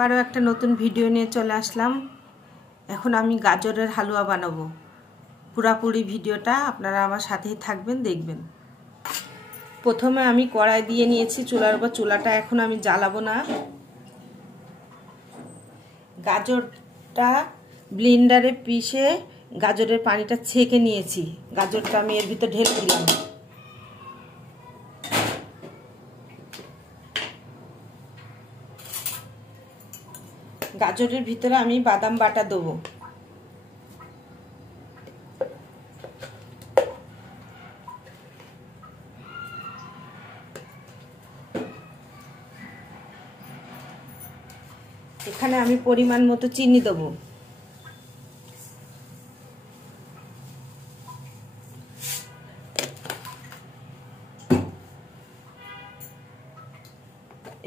আবারও একটা নতুন ভিডিও নিয়ে চলে আসলাম। এখন আমি গাজরের হালুয়া বানাবো। পুরোপুরি ভিডিওটা আপনারা আমার সাথেই থাকবেন, দেখবেন। প্রথমে আমি কড়াই দিয়ে নিয়েছি চুলার উপর। চুলাটা এখন আমি জ্বালাবো না। গাজরটা ব্লেন্ডারে পিষে গাজরের পানিটা ছেঁকে নিয়েছি। গাজরটা আমি এর ভিতর ঢেলে দিলাম। গাজরের ভিতরে আমি বাদাম বাটা দেবো। এখানে আমি পরিমাণ মতো চিনি দেবো।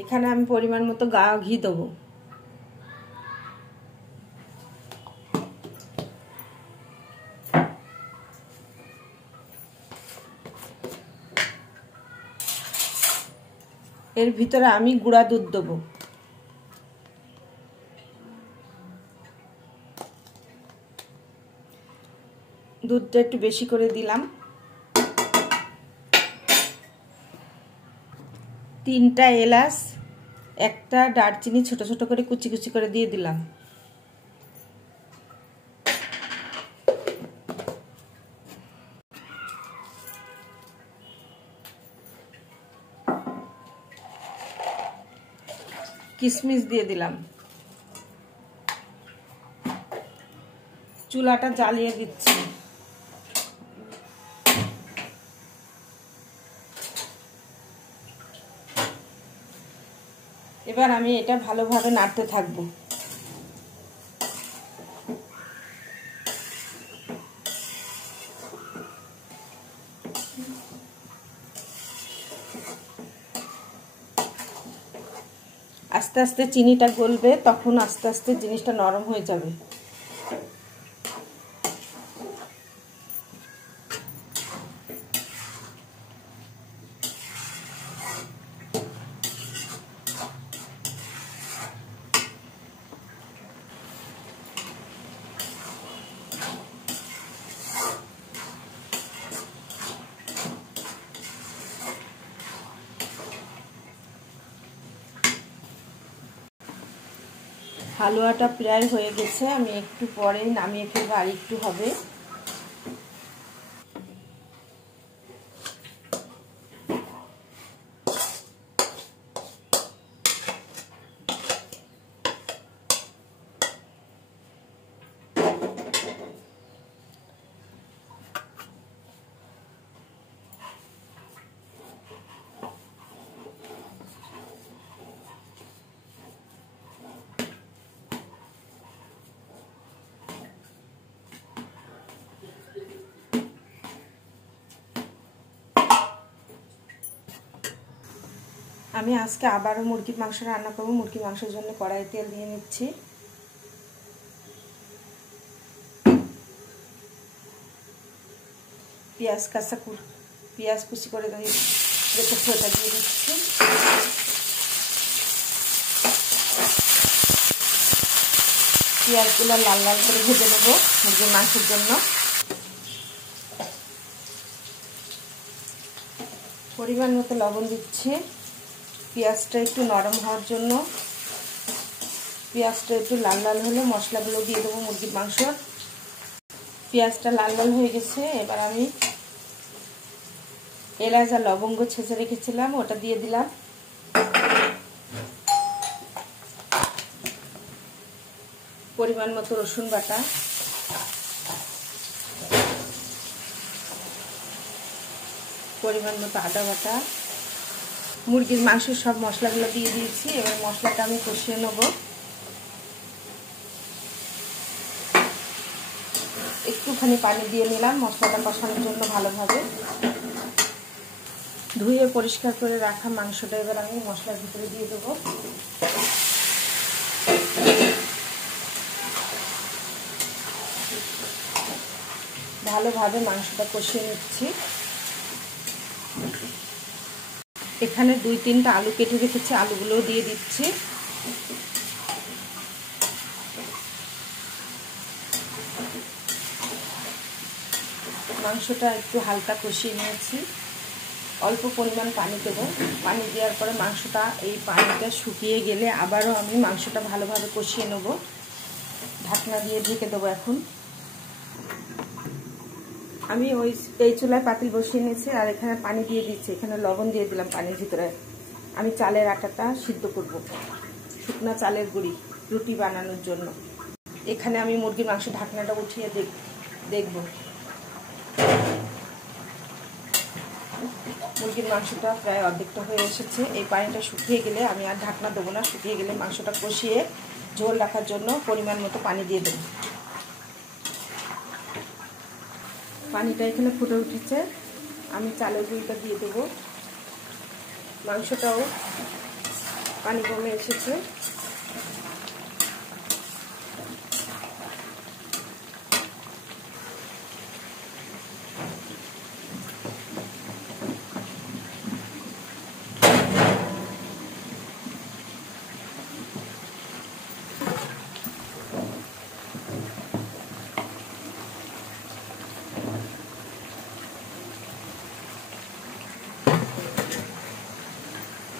এখানে আমি পরিমাণ মতো গাওয়া ঘি দেবো। এর ভিতরে আমি গুঁড়া দুধ দেবো। দুধটা একটু বেশি করে দিলাম। 3টা এলাচ, 1টা দারচিনি ছোট ছোট করে কুচি কুচি করে দিয়ে দিলাম। কিশমিশ দিয়ে দিলাম। চুলাটা জ্বালিয়ে দিচ্ছি। এবার আমি এটা ভালোভাবে নাড়তে থাকবো। আস্তে আস্তে চিনিটা গলবে, তখন আস্তে আস্তে জিনিসটা নরম হয়ে যাবে। হালুয়াটা প্রায় হয়ে গেছে। আমি একটু পরেই নামিয়ে ফেলবো, আর একটু হবে। আমি আজকে আবারও মুরগির মাংস রান্না করব। মুরগির মাংসের জন্য কড়াই তেল দিয়ে নিচ্ছি। পেঁয়াজ কুচি করে রেখেছি, ওটা দিয়ে দিচ্ছি। পেঁয়াজগুলো লাল লাল করে ভেজে নেব মুরগির মাংসের জন্য। পরিমাণ মতো লবণ দিচ্ছি পেঁয়াজটা একটু নরম হওয়ার জন্য। পেঁয়াজটা একটু লাল লাল হলে মশলাগুলো দিয়ে দেবো মুরগির মাংস। পেঁয়াজটা লাল লাল হয়ে গেছে। এবার আমি এলাচ আর লবঙ্গ ছেঁচে রেখেছিলাম, ওটা দিয়ে দিলাম। পরিমাণ মতো রসুন বাটা, পরিমাণ মতো আদা বাটা। মুরগির মাংসের সব মশলাগুলো দিয়ে দিয়েছি। এবার মশলাটা আমি কষিয়ে নেব। একটুখানি পানি দিয়ে নিলাম মশলাটা কষানোর জন্য ভালোভাবে। ধুয়ে পরিষ্কার করে রাখা মাংসটা এবার আমি মশলার ভিতরে দিয়ে দেবো। ভালোভাবে মাংসটা কষিয়ে নিচ্ছি। এখানে 2-3টা আলু কেটে রেখেছি, আলুগুলো দিয়ে দিচ্ছি। মাংসটা একটু হালকা কষিয়ে নিয়েছি। অল্প পরিমাণ পানি দেব। পানি দেওয়ার পরে মাংসটা এই পানিটা শুকিয়ে গেলে আবারও আমি মাংসটা ভালোভাবে কষিয়ে নেব। ঢাকনা দিয়ে ঢেকে দেবো। এখন আমি এই চুলায় পাতিল বসিয়ে নিয়েছি আর এখানে পানি দিয়ে দিচ্ছি। এখানে লবণ দিয়ে দিলাম পানির ভিতরে। আমি চালের আটাটা সিদ্ধ করব, শুকনা চালের গুঁড়ি রুটি বানানোর জন্য। এখানে আমি মুরগির মাংস ঢাকনাটা উঠিয়ে দেখব। মুরগির মাংসটা প্রায় অর্ধেকটা হয়ে এসেছে। এই পানিটা শুকিয়ে গেলে আমি আর ঢাকনা দেবো না। শুকিয়ে গেলে মাংসটা কষিয়ে ঝোল রাখার জন্য পরিমাণ মতো পানি দিয়ে দেবো। পানিটা এখানে ফুটে উঠেছে। আমি চালের গুঁড়িটা দিয়ে দেবো। মাংসটাও পানি কমে এসেছে।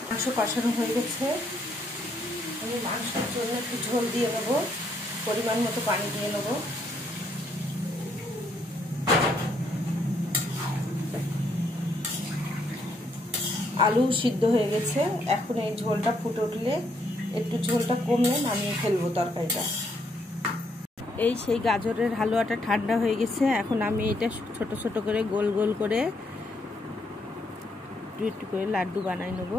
মাংস কষানো হয়ে গেছে। আমি মাংসের জন্য একটু ঝোল দিয়ে নেব, পরিমাণ মতো পানি দিয়ে নেব। আলু সিদ্ধ হয়ে গেছে। এখন এই ঝোলটা ফুটে উঠলে, একটু ঝোলটা কমলে নামিয়ে ফেলবো তরকারিটা। এই সেই গাজরের হালুয়াটা ঠান্ডা হয়ে গেছে। এখন আমি এটা ছোট ছোট করে গোল গোল করে একটু একটু করে লাড্ডু বানাই নেব।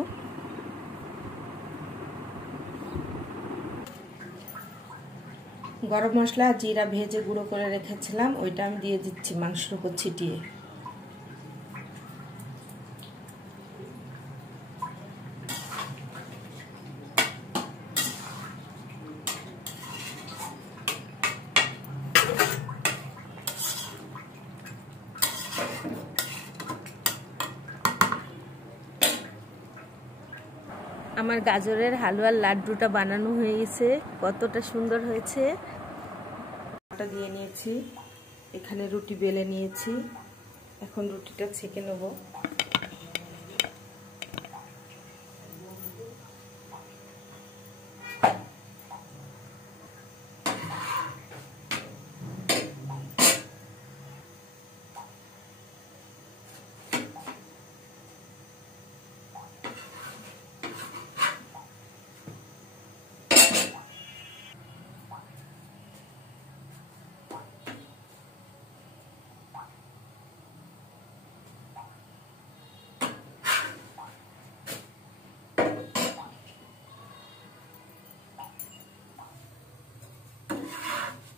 গরম মশলা জিরা ভেজে গুঁড়ো করে রেখেছিলাম, ওইটা আমি দিয়ে দিচ্ছি মাংসের উপর ছিটিয়ে। আমার গাজরের হালুয়ার লাড্ডুটা বানানো হয়ে গেছে। কতটা সুন্দর হয়েছে। আটা দিয়ে নিয়েছি, এখানে রুটি বেলে নিয়েছি। এখন রুটিটা ছেঁকে নেব।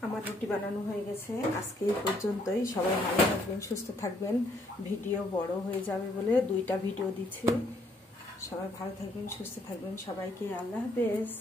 আমার রুটি বানানো হয়ে গেছে। আজকে এই পর্যন্তই। সবাই ভালো থাকবেন, সুস্থ থাকবেন। ভিডিও বড় হয়ে যাবে বলে 2টা ভিডিও দিচ্ছি। সবাই ভালো থাকবেন, সুস্থ থাকবেন। সবাইকে আল্লাহ হাফেজ।